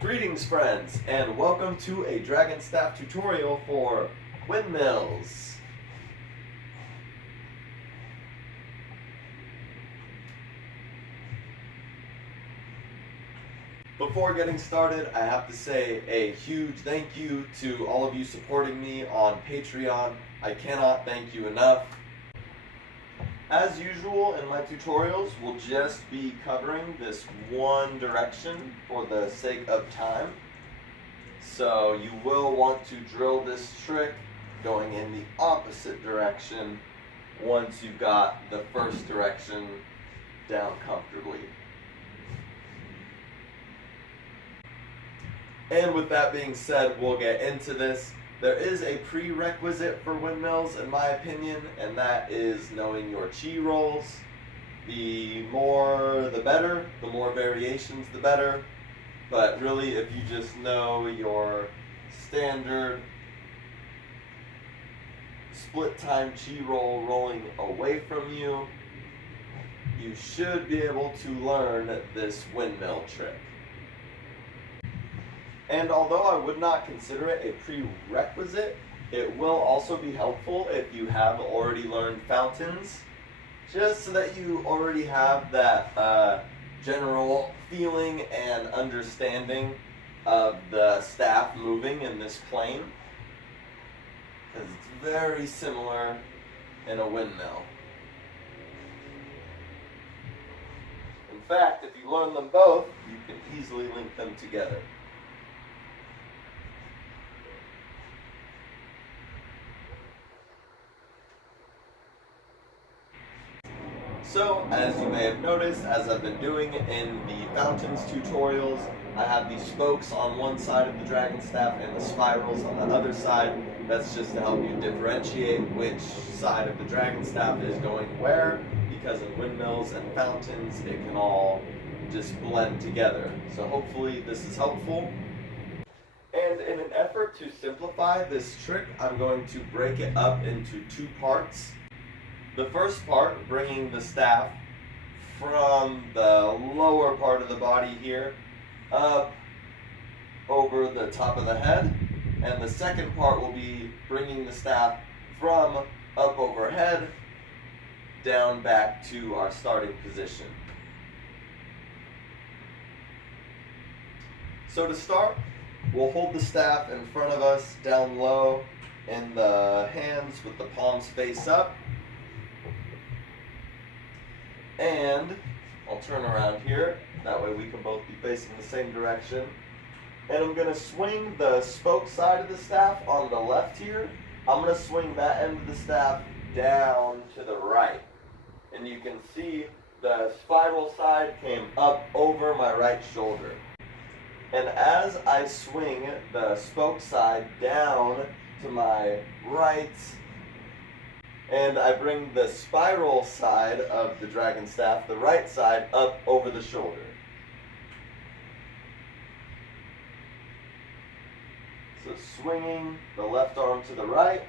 Greetings friends, and welcome to a Dragonstaff tutorial for Windmills. Before getting started, I have to say a huge thank you to all of you supporting me on Patreon. I cannot thank you enough. As usual in my tutorials, we'll just be covering this one direction for the sake of time. So you will want to drill this trick going in the opposite direction once you've got the first direction down comfortably. And with that being said, we'll get into this. There is a prerequisite for windmills, in my opinion, and that is knowing your chi rolls. The more the better, the more variations the better. But really, if you just know your standard split time chi roll rolling away from you, you should be able to learn this windmill trick. And although I would not consider it a prerequisite, it will also be helpful if you have already learned fountains, just so that you already have that general feeling and understanding of the staff moving in this plane, because it's very similar in a windmill. In fact, if you learn them both, you can easily link them together. So, as you may have noticed, as I've been doing in the fountains tutorials, I have the spokes on one side of the Dragonstaff and the spirals on the other side. That's just to help you differentiate which side of the Dragonstaff is going where, because in windmills and fountains, it can all just blend together. So hopefully this is helpful. And in an effort to simplify this trick, I'm going to break it up into two parts. The first part, bringing the staff from the lower part of the body here up over the top of the head, and the second part will be bringing the staff from up overhead down back to our starting position. So to start, we'll hold the staff in front of us down low in the hands with the palms face up. And I'll turn around here, that way we can both be facing the same direction. And I'm going to swing the spoke side of the staff on the left here. I'm going to swing that end of the staff down to the right. And you can see the spiral side came up over my right shoulder. And as I swing the spoke side down to my right, and I bring the spiral side of the Dragonstaff, the right side, up over the shoulder. So swinging the left arm to the right,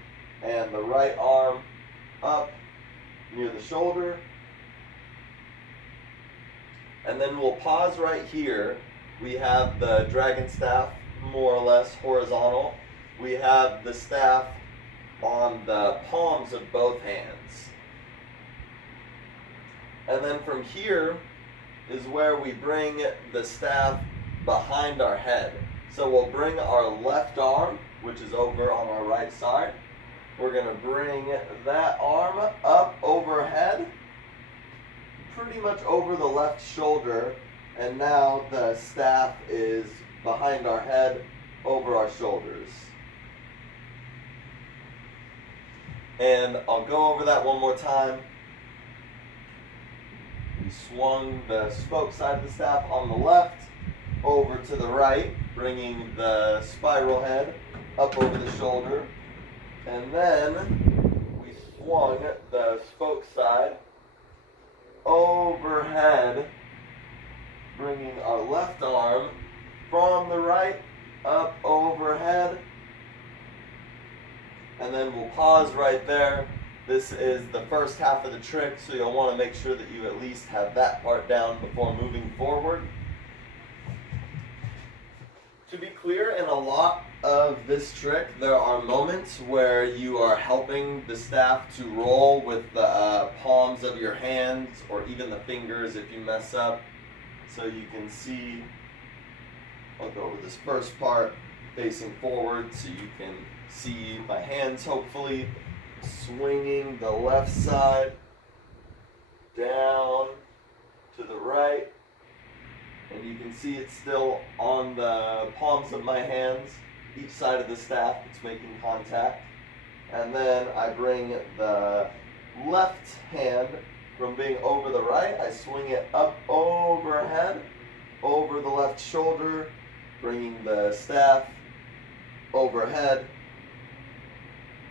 and the right arm up near the shoulder. And then we'll pause right here. We have the Dragonstaff more or less horizontal. We have the staff on the palms of both hands. And then from here is where we bring the staff behind our head. So we'll bring our left arm, which is over on our right side. We're going to bring that arm up overhead, pretty much over the left shoulder, and now the staff is behind our head, over our shoulders. And I'll go over that one more time. We swung the spoke side of the staff on the left over to the right, bringing the spiral head up over the shoulder. And then we swung the spoke side overhead, bringing our left arm from the right up overhead. And then we'll pause right there This is the first half of the trick, so you'll want to make sure that you at least have that part down before moving forward. To be clear, in a lot of this trick, there are moments where you are helping the staff to roll with the palms of your hands or even the fingers if you mess up. So you can see, I'll go over this first part facing forward so you can see my hands hopefully swinging the left side down to the right. And you can see it's still on the palms of my hands, each side of the staff it's making contact. And then I bring the left hand from being over the right, I swing it up overhead, over the left shoulder, bringing the staff overhead,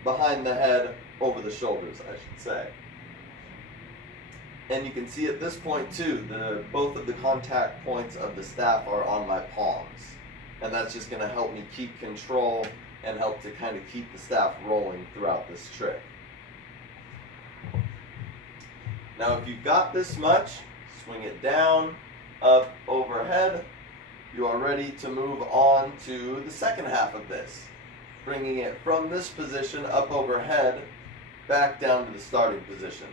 behind the head, over the shoulders, I should say. And you can see at this point too, both of the contact points of the staff are on my palms. And that's just going to help me keep control and help to kind of keep the staff rolling throughout this trick. Now if you've got this much, swing it down, up, overhead. You are ready to move on to the second half of this. Bringing it from this position up overhead, back down to the starting position.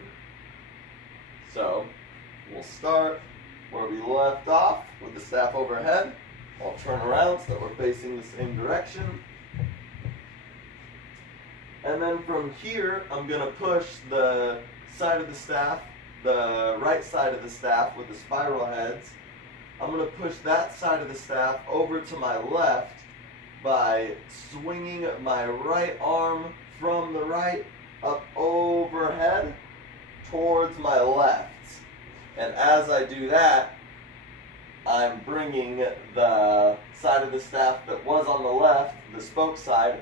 So, we'll start where we left off with the staff overhead. I'll turn around so that we're facing the same direction. And then from here, I'm going to push the side of the staff, the right side of the staff with the spiral heads. I'm going to push that side of the staff over to my left by swinging my right arm from the right up overhead towards my left. And as I do that, I'm bringing the side of the staff that was on the left, the spoke side,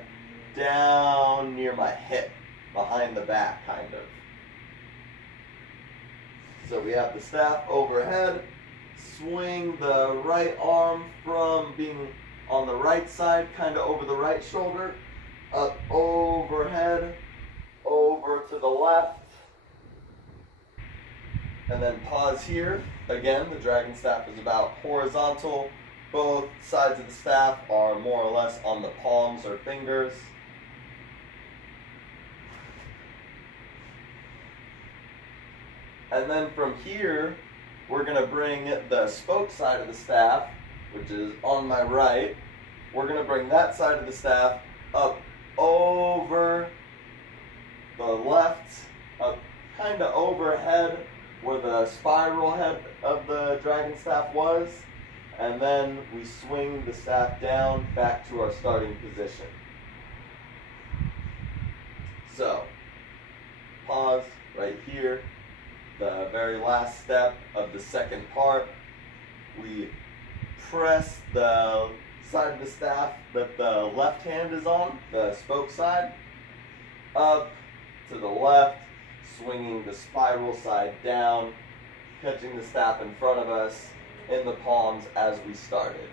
down near my hip, behind the back, kind of. So we have the staff overhead, swing the right arm from being on the right side, kind of over the right shoulder, up overhead, over to the left, and then pause here. Again, the Dragonstaff is about horizontal. Both sides of the staff are more or less on the palms or fingers. And then from here, we're going to bring the spoke side of the staff, which is on my right. We're going to bring that side of the staff up over the left, up kind of overhead where the spiral head of the Dragonstaff was. And then we swing the staff down back to our starting position. So, pause right here. The very last step of the second part, we press the side of the staff that the left hand is on, the spoke side, up to the left, swinging the spiral side down, catching the staff in front of us in the palms as we started.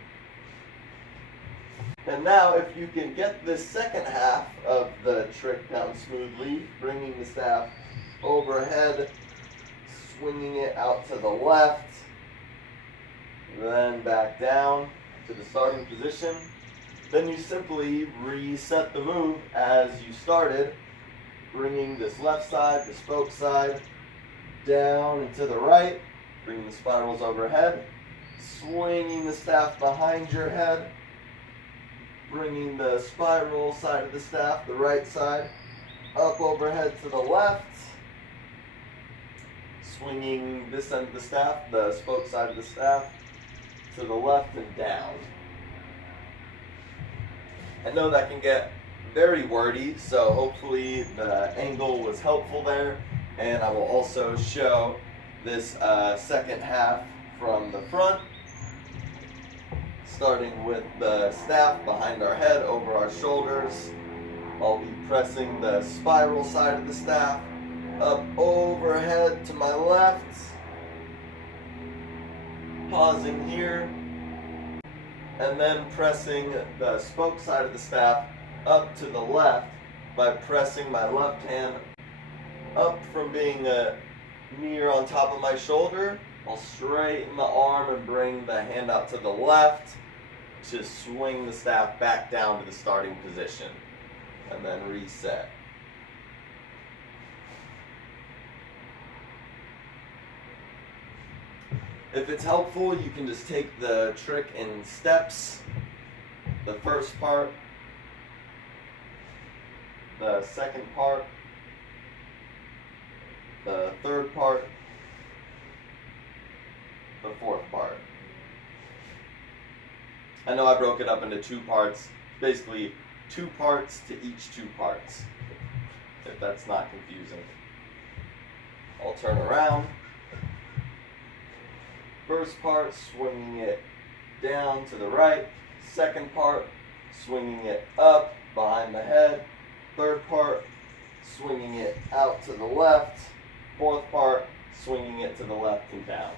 And now if you can get this second half of the trick down smoothly, bringing the staff overhead, swinging it out to the left, then back down to the starting position. Then you simply reset the move as you started, bringing this left side, the spoke side, down and to the right, bringing the spirals overhead, swinging the staff behind your head, bringing the spiral side of the staff, the right side, up overhead to the left, swinging this end of the staff, the spoke side of the staff, to the left and down. I know that can get very wordy, so hopefully the angle was helpful there. And I will also show this second half from the front, starting with the staff behind our head, over our shoulders. I'll be pressing the spiral side of the staff up overhead to my left, pausing here, and then pressing the spoke side of the staff up to the left by pressing my left hand up from being near on top of my shoulder, I'll straighten the arm and bring the hand out to the left to swing the staff back down to the starting position, and then reset. If it's helpful, you can just take the trick in steps. The first part, the second part, the third part, the fourth part. I know I broke it up into 2 parts, basically 2 parts to each 2 parts, if that's not confusing. I'll turn around. First part, swinging it down to the right. Second part, swinging it up behind the head. Third part, swinging it out to the left. Fourth part, swinging it to the left and down.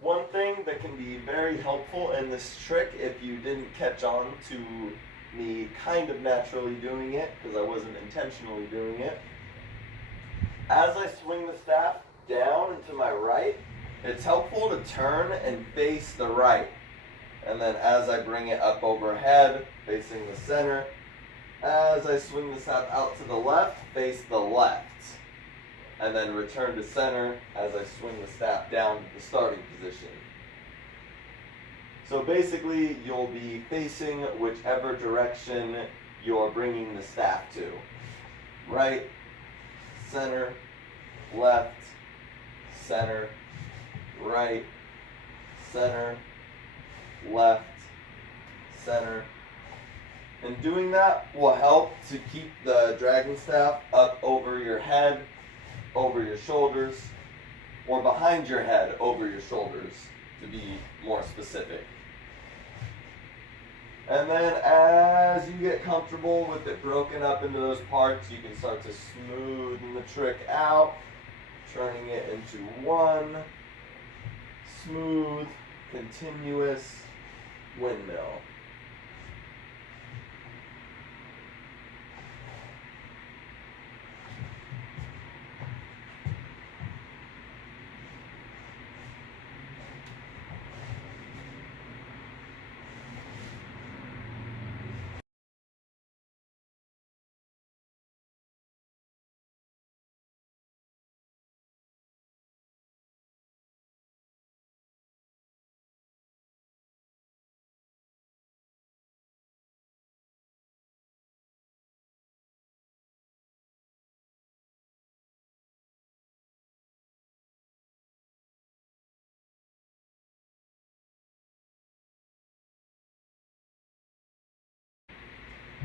One thing that can be very helpful in this trick, if you didn't catch on to me kind of naturally doing it, because I wasn't intentionally doing it, as I swing the staff down and to my right, it's helpful to turn and face the right. And then as I bring it up overhead, facing the center, as I swing the staff out to the left, face the left. And then return to center as I swing the staff down to the starting position. So basically, you'll be facing whichever direction you're bringing the staff to. Right, center, left, center, right, center, left, center. And doing that will help to keep the Dragonstaff up over your head, over your shoulders, or behind your head over your shoulders, to be more specific. And then as you get comfortable with it broken up into those parts, you can start to smoothen the trick out, turning it into one smooth, continuous windmill.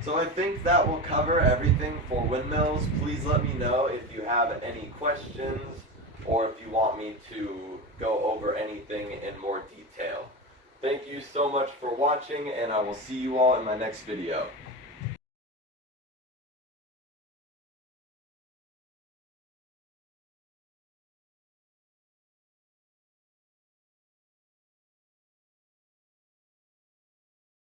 So I think that will cover everything for windmills. Please let me know if you have any questions or if you want me to go over anything in more detail. Thank you so much for watching, and I will see you all in my next video.